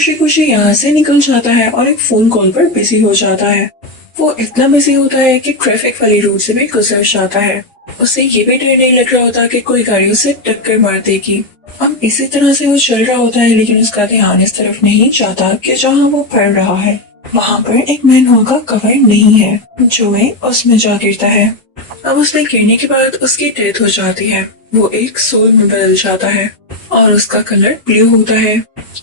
खुशी खुशी यहाँ से निकल जाता है और एक फोन कॉल पर बिजी हो जाता है। वो इतना बिजी होता है कि ट्रैफिक वाली रोड से भी गुजर जाता है। उसे ये भी डर नहीं लग रहा होता कि कोई गाड़ी उसे टक्कर मार देगी। अब इसी तरह से वो चल रहा होता है, लेकिन उसका ध्यान इस तरफ नहीं जाता कि जहाँ वो पढ़ रहा है वहाँ पर एक मैनहोल का कवर नहीं है। जोए उसमें जा गिरता है। अब उसमें गिरने के बाद उसकी डेथ हो जाती है। वो एक सोल में बदल जाता है और उसका कलर ब्लू होता है।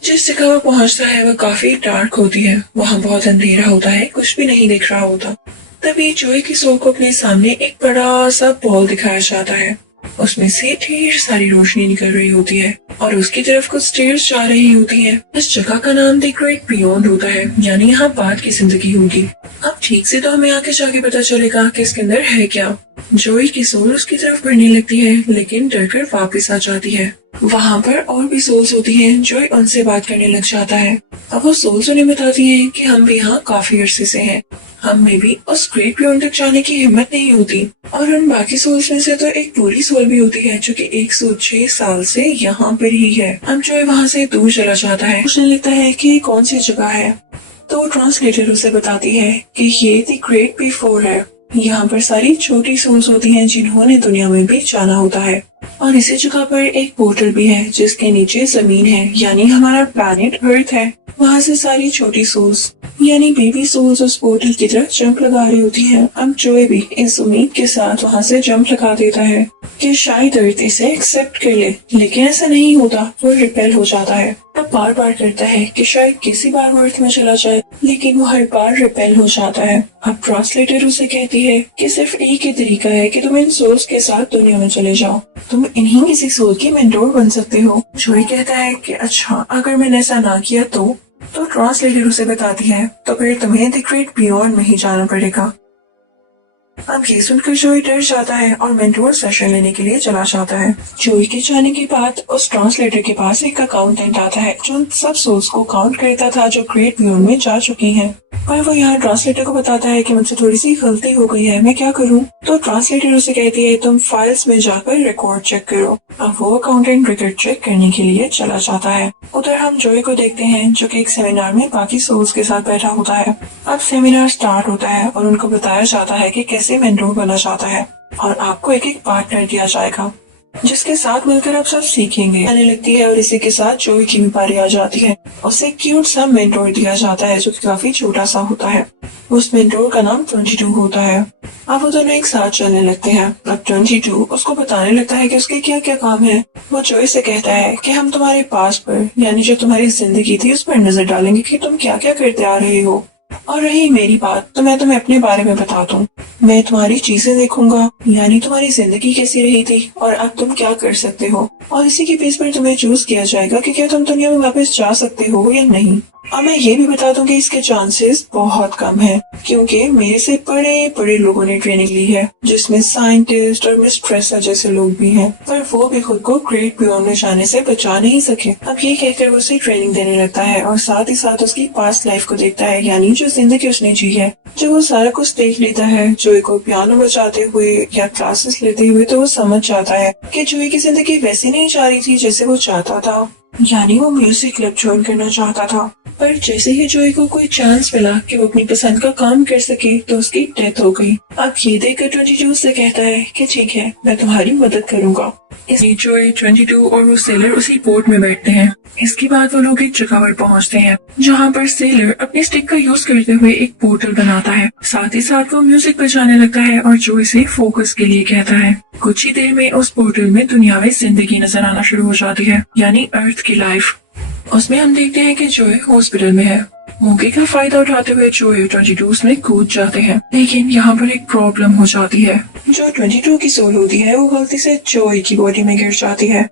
जिस जगह वो पहुंचता है वो काफी डार्क होती है। वहाँ बहुत अंधेरा होता है, कुछ भी नहीं दिख रहा होता। तभी जोए की सोल को अपने सामने एक बड़ा सा बॉल दिखाया जाता है। उसमें से ढेर सारी रोशनी निकल रही होती है और उसकी तरफ कुछ स्टेयर्स जा रही होती हैं। इस जगह का नाम द ग्रेट बियॉन्ड होता है, यानी यहाँ बाद की जिंदगी होगी। अब ठीक से तो हमें आगे जाके पता चलेगा कि इसके अंदर है क्या। जोई की सोल उसकी तरफ बढ़ने लगती है, लेकिन डरकर वापस आ जाती है। वहाँ पर और भी सोल्स होती हैं। जोई उनसे बात करने लग जाता है। अब वो सोल्स उन्हें बताती हैं कि हम भी यहाँ काफी अरसे से हैं। हम में भी उस ग्रेट बियॉन्ड तक जाने की हिम्मत नहीं होती। और उन बाकी सोल्स में से तो एक पूरी सोल भी होती है जो कि 106 साल से यहाँ पर ही है। अब जोई वहाँ से दूर चला जाता है। उसे लगता है कि ये कौन सी जगह है, तो ट्रांसलेटर उसे बताती है कि ये द ग्रेट बिफोर है। यहाँ पर सारी छोटी सोल्स होती हैं जिन्होंने दुनिया में भी जाना होता है। और इसी जगह पर एक पोर्टल भी है जिसके नीचे जमीन है, यानी हमारा प्लैनेट अर्थ है। वहाँ से सारी छोटी सोल्स यानी बेबी सोल्स उस पोर्टल की तरफ जंप लगा रही होती है। अब जोए भी इस उम्मीद के साथ वहाँ से जंप लगा देता है कि शायद अर्थ इसे एक्सेप्ट कर ले, लेकिन ऐसा नहीं होता। वो रिपेल हो जाता है। अब बार बार करता है कि शायद किसी बार वो अर्थ में चला जाए, लेकिन वो हर बार रिपेल हो जाता है। अब ट्रांसलेटर उसे कहती है कि सिर्फ एक ही तरीका है कि तुम इन सोल्स के साथ दुनिया में चले जाओ। तुम इन्हीं किसी सोल की मेंटोर बन सकते हो। जोई कहता है कि अच्छा, अगर मैंने ऐसा ना किया तो ट्रांसलेटर उसे बताती है तो फिर तुम्हें द ग्रेट बियॉन्ड में ही जाना पड़ेगा। अब ये सुनकर जोई डर जाता है और मेंटोर सेशन लेने के लिए चला जाता है। जोई के जाने के बाद उस ट्रांसलेटर के पास एक अकाउंटेंट आता है जो उन सब सोल्स को काउंट करता था जो ग्रेट बियॉन्ड में जा चुकी हैं। पर वो यहाँ ट्रांसलेटर को बताता है कि मुझसे थोड़ी सी गलती हो गई है, मैं क्या करूँ। तो ट्रांसलेटर उसे कहती है तुम फाइल्स में जाकर रिकॉर्ड चेक करो। अब वो अकाउंटेंट रिकॉर्ड चेक करने के लिए चला जाता है। उधर हम जोई को देखते हैं जो कि एक सेमिनार में बाकी सोल्स के साथ बैठा होता है। अब सेमिनार स्टार्ट होता है और उनको बताया जाता है कि कैसे मेंटोर बनना चाहता है और आपको एक एक पार्टनर दिया जाएगा जिसके साथ मिलकर आप सब सीखेंगे। आने लगती है और इसी के साथ जोई की भी बारी आ जाती है। उसे क्यूट सा मेंटोर दिया जाता है जो कि काफी छोटा सा होता है। उस मेंटोर का नाम 22 होता है। अब वो दोनों एक साथ चलने लगते हैं। अब 22 उसको बताने लगता है कि उसके क्या क्या काम है। वो जोई से कहता है कि हम तुम्हारे पास पर यानी जो तुम्हारी जिंदगी थी उस पर नजर डालेंगे कि तुम क्या क्या करते आ रहे हो। और रही मेरी बात तो मैं तुम्हें अपने बारे में बता दूं। मैं तुम्हारी चीजें देखूंगा, यानी तुम्हारी जिंदगी कैसी रही थी और अब तुम क्या कर सकते हो। और इसी के बेस पर तुम्हें चूज किया जाएगा कि क्या तुम दुनिया में वापस जा सकते हो या नहीं। और मैं ये भी बता दूं कि इसके चांसेस बहुत कम हैं, क्योंकि मेरे से बड़े बड़े लोगों ने ट्रेनिंग ली है जिसमें साइंटिस्ट और मिस ट्रेसा जैसे लोग भी हैं, पर वो भी खुद को ग्रेट बियॉन्ड में जाने से बचा नहीं सके। अब ये कहकर वो उसे ट्रेनिंग देने लगता है और साथ ही साथ उसकी पास्ट लाइफ को देखता है, यानी जो जिंदगी उसने जी है। जब वो सारा कुछ देख लेता है जोई को पियानो बजाते हुए या क्लासेस लेते हुए, तो वो समझ जाता है कि जोई की जिंदगी वैसे नहीं जा रही थी जैसे वो चाहता था, यानी वो म्यूजिक क्लब ज्वाइन करना चाहता था। पर जैसे ही जोई को कोई चांस मिला कि वो अपनी पसंद का काम कर सके तो उसकी डेथ हो गई। अब ये देखकर 22 से कहता है कि ठीक है, मैं तुम्हारी मदद करूंगा। इसलिए जोई, 22 और वो सेलर उसी बोट में बैठते हैं। इसके बाद वो लोग एक जगह पर पहुंचते हैं जहाँ पर सेलर अपनी स्टिक का यूज करते हुए एक पोर्टल बनाता है। साथ ही साथ वो म्यूजिक बजाने लगता है और जोई से फोकस के लिए कहता है। कुछ ही देर में उस पोर्टल में दुनियावी जिंदगी नजर आना शुरू हो जाती है, यानी अर्थ की लाइफ। उसमें हम देखते हैं कि जोई हॉस्पिटल में है। मौके का फायदा उठाते हुए जोई और 22 में कूद जाते हैं, लेकिन यहाँ पर एक प्रॉब्लम हो जाती है। जो 22 की सोल होती है वो गलती से जोई की बॉडी में गिर जाती है,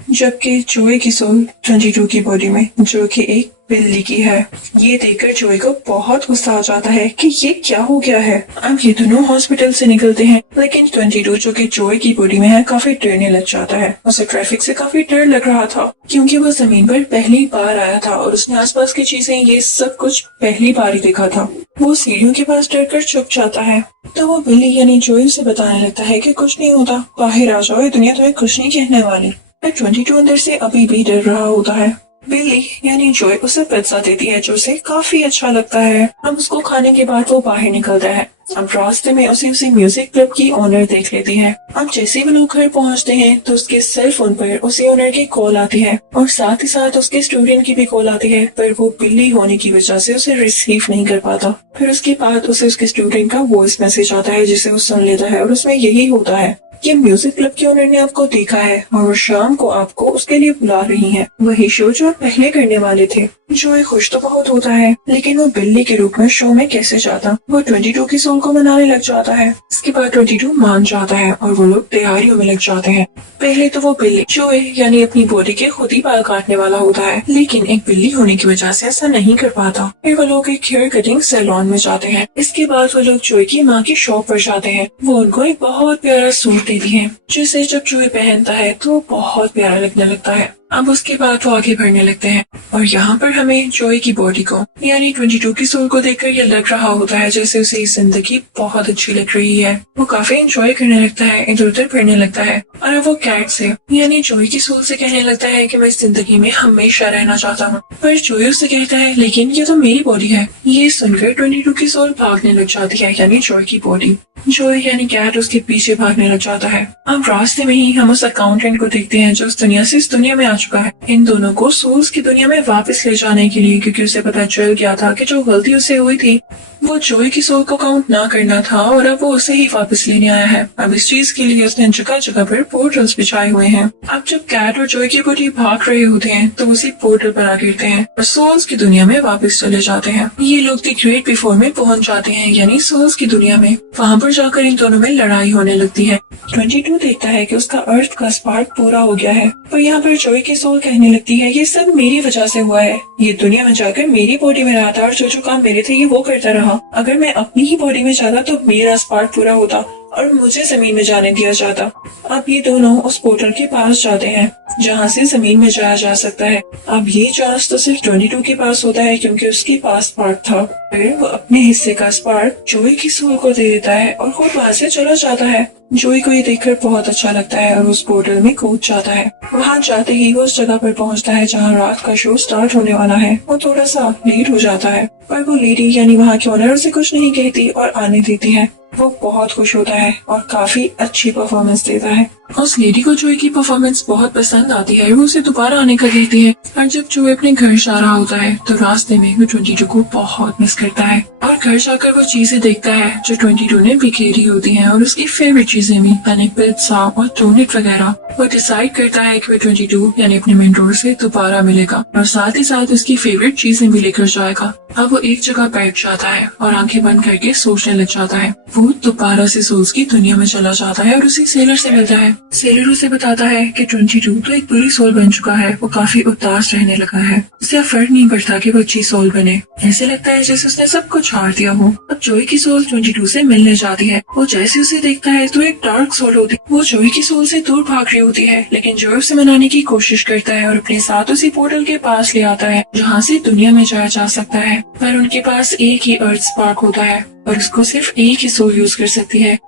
जबकि जोई की सोल 22 की बॉडी में, जो कि एक बिल्ली की है। ये देखकर जोई को बहुत गुस्सा आ जाता है कि ये क्या हो गया है। अब ये दोनों हॉस्पिटल से निकलते हैं, लेकिन 22 जो कि जोई की बॉडी में है काफी डरने लग जाता है। उसे ट्रैफिक से काफी डर लग रहा था क्योंकि वो जमीन पर पहली बार आया था और उसने आसपास की चीजें ये सब कुछ पहली बार ही देखा था। वो सीढ़ियों के पास डर कर चुप जाता है, तो वो बिल्ली यानी जोई से बताने लगता है कि कुछ नहीं होता, बाहर आ जाओ, ये दुनिया तुम्हें कुछ नहीं कहने वाली। 22 अंदर से अभी भी डर रहा होता है। बिल्ली यानी जॉय उसे पिज्जा देती है जो उसे काफी अच्छा लगता है। अब उसको खाने के बाद वो बाहर निकलता है। अब रास्ते में उसे म्यूजिक क्लब की ओनर देख लेती है। अब जैसे ही वो लोग घर पहुंचते हैं तो उसके सेल फोन पर उसे ओनर की कॉल आती है और साथ ही साथ उसके स्टूडेंट की भी कॉल आती है, पर वो बिल्ली होने की वजह से उसे रिसीव नहीं कर पाता। फिर उसके बाद उसे उसके स्टूडेंट का वॉइस मैसेज आता है जिसे वो सुन लेता है और उसमें यही होता है कि म्यूजिक क्लब की ओनर ने आपको देखा है और वो शाम को आपको उसके लिए बुला रही है, वही शो जो आप पहले करने वाले थे। जॉय खुश तो बहुत होता है, लेकिन वो बिल्ली के रूप में शो में कैसे जाता। वो 22 की सोल को मनाने लग जाता है। इसके बाद 22 मान जाता है और वो लोग तैयारियों में लग जाते हैं। पहले तो वो बिल्ली जॉय यानी अपनी बॉडी के खुद ही बाल काटने वाला होता है, लेकिन एक बिल्ली होने की वजह से ऐसा नहीं कर पाता। फिर वो लोग एक हेयर कटिंग सैलून में जाते हैं। इसके बाद वो लोग जॉय की माँ की शॉप पर जाते हैं। वो उनको एक बहुत प्यारा सूट देती है जिसे जब जॉय पहनता है तो बहुत प्यारा लगने लगता है। अब उसके बाद वो आगे बढ़ने लगते हैं और यहाँ पर हमें जॉय की बॉडी को यानी 22 की सोल को देखकर ये लग रहा होता है जैसे उसे ये जिंदगी बहुत अच्छी लग रही है। वो काफी एंजॉय करने लगता है, इधर उधर फिरने लगता है और अब वो कैट से यानी जॉय की सोल से कहने लगता है कि मैं इस जिंदगी में हमेशा रहना चाहता हूँ। पर जॉय उससे कहता है लेकिन ये तो मेरी बॉडी है। ये सुनकर 22 की सोल भागने लग जाती है यानी जॉय की बॉडी। जॉय यानी कैट उसके पीछे भागने लग जाता है। अब रास्ते में ही हम उस अकाउंटेंट को देखते हैं जो उस दुनिया से इस दुनिया में आ चुका है, इन दोनों को सोल्स की दुनिया में वापस ले जाने के लिए, क्योंकि उसे पता चल गया था कि जो गलती उसे हुई थी वो जॉय की सोल को काउंट ना करना था और अब वो उसे ही वापस लेने आया है। अब इस चीज के लिए उसने जगह जगह पर पोर्टल्स बिछाए हुए हैं। अब जब कैट और जॉय की बॉडी भाग रहे होते हैं तो उसी पोर्टल पर आ गिरते हैं और सोल्स की दुनिया में वापस चले जाते हैं। ये लोग द ग्रेट बिफोर में पहुंच जाते हैं यानी सोल्स की दुनिया में। वहाँ पर जाकर इन दोनों में लड़ाई होने लगती है। 22 देखता है कि उसका अर्थ का स्पार्क पूरा हो गया है, पर यहाँ पर जॉय की सोल कहने लगती है ये सब मेरी वजह से हुआ है। ये दुनिया में जाकर मेरी बॉडी में रहा था और जो काम मेरे थे ये वो करता रहा। अगर मैं अपनी ही बॉडी में जाता तो मेरा स्पार्क पूरा होता और मुझे जमीन में जाने दिया जाता। अब ये दोनों उस पोर्टल के पास जाते हैं जहाँ से जमीन में जाया जा सकता है। अब ये चांस तो सिर्फ 22 के पास होता है क्योंकि उसके पास स्पार्क था। फिर वो अपने हिस्से का स्पार्क जॉय की सोल को दे देता है और खुद वहाँ से चला जाता है। जॉय को ये देखकर बहुत अच्छा लगता है और उस पोर्टल में कूद जाता है। वहाँ जाते ही वो उस जगह पर पहुँचता है जहाँ रात का शो स्टार्ट होने वाला है। वो थोड़ा सा लेट हो जाता है, पर वो लेडी यानी वहाँ की ओनर उसे कुछ नहीं कहती और आने देती है। वो बहुत खुश होता है और काफी अच्छी परफॉर्मेंस देता है। उस लेडी को जॉय की परफॉर्मेंस बहुत पसंद आती है। वो उसे दोबारा आने का कहती है और जब जॉय अपने घर जा रहा होता है तो रास्ते में वो 22 को बहुत मिस करता है और घर जाकर वो चीजें देखता है जो 22 ने बिखेरी होती हैं और उसकी फेवरेट चीजें भी यानी पिज्जा और डोनट वगैरह। वो डिसाइड करता है कि वो 22 यानी अपने मेंटोर से दोबारा मिलेगा और साथ ही साथ उसकी फेवरेट चीजें भी लेकर जाएगा। अब वो एक जगह बैठ जाता है और आंखें बंद करके सोचने लग जाता है। वो दोबारा से सोल्स की दुनिया में चला जाता है और उसी सेलर से मिलता है। सेलर उसे बताता है कि 22 तो एक बुरी सोल बन चुका है। वो काफी उदास रहने लगा है। उसे अब फर्क नहीं पड़ता कि वो अच्छी सोल बने। ऐसे लगता है जैसे उसने सब कुछ हार दिया हो। अब जॉय की सोल 22 से मिलने जाती है। वो जैसे उसे देखता है तो एक डार्क सोल होती है। वो जॉय की सोल से दूर भाग रही होती है, लेकिन जॉय उसे मनाने की कोशिश करता है और अपने साथ उसी पोर्टल के पास ले आता है जहाँ से दुनिया में जाया जा सकता है। पर उनके पास एक ही अर्थ स्पार्क होता है और उसको सिर्फ एक ही सोल यूज कर सकती है।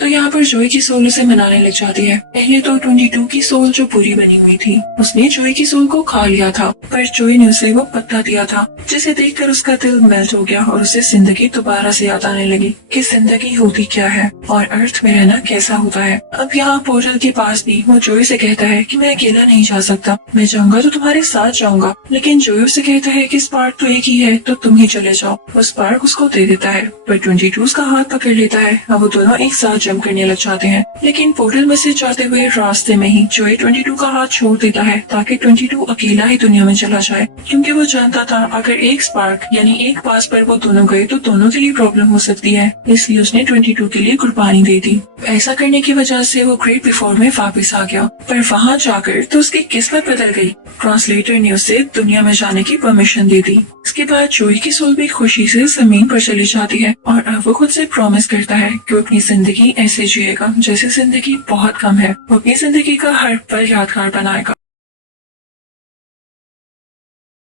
तो यहाँ पर जॉय की सोल उसे मनाने लग जाती है। पहले तो 22 की सोल जो पूरी बनी हुई थी उसने जॉय की सोल को खा लिया था, पर जॉय ने उसे वो पत्ता दिया था जिसे देखकर उसका दिल मेल्ट हो गया और उसे जिंदगी दोबारा से याद आने लगी कि जिंदगी होती क्या है और अर्थ में रहना कैसा होता है। अब यहाँ पोर्टल के पास भी वो जॉय से कहता है कि मैं अकेला नहीं जा सकता, मैं जाऊंगा तो तुम्हारे साथ जाऊंगा। लेकिन जॉय उसे कहता है कि स्पार्क तो एक ही है तो तुम ही चले जाओ। वो स्पार्क उसको दे देता है, पर 22 उसका हाथ पकड़ लेता है। अब वो दोनों एक साथ जंप करने लग जाते हैं, लेकिन पोर्टल में से जाते हुए रास्ते में ही जॉय 22 का हाथ छोड़ देता है ताकि 22 अकेला ही दुनिया में चला जाए, क्योंकि वो जानता था अगर एक स्पार्क यानी एक पास पर वो दोनों गए तो दोनों के लिए प्रॉब्लम हो सकती है। इसलिए उसने 22 के लिए कुर्बानी दे दी। ऐसा करने की वजह से वो ग्रेट बिफोर में वापस आ गया, पर वहाँ जाकर तो उसकी किस्मत बदल गई। ट्रांसलेटर ने उसे दुनिया में जाने की परमिशन दे दी। इसके बाद जॉय की सोल भी खुशी से जमीन पर चली जाती है और अब वो खुद से प्रॉमिस करता है कि वो अपनी जिंदगी ऐसे जिएगा जैसे जिंदगी बहुत कम है। वो अपनी जिंदगी का हर पल यादगार बनाएगा।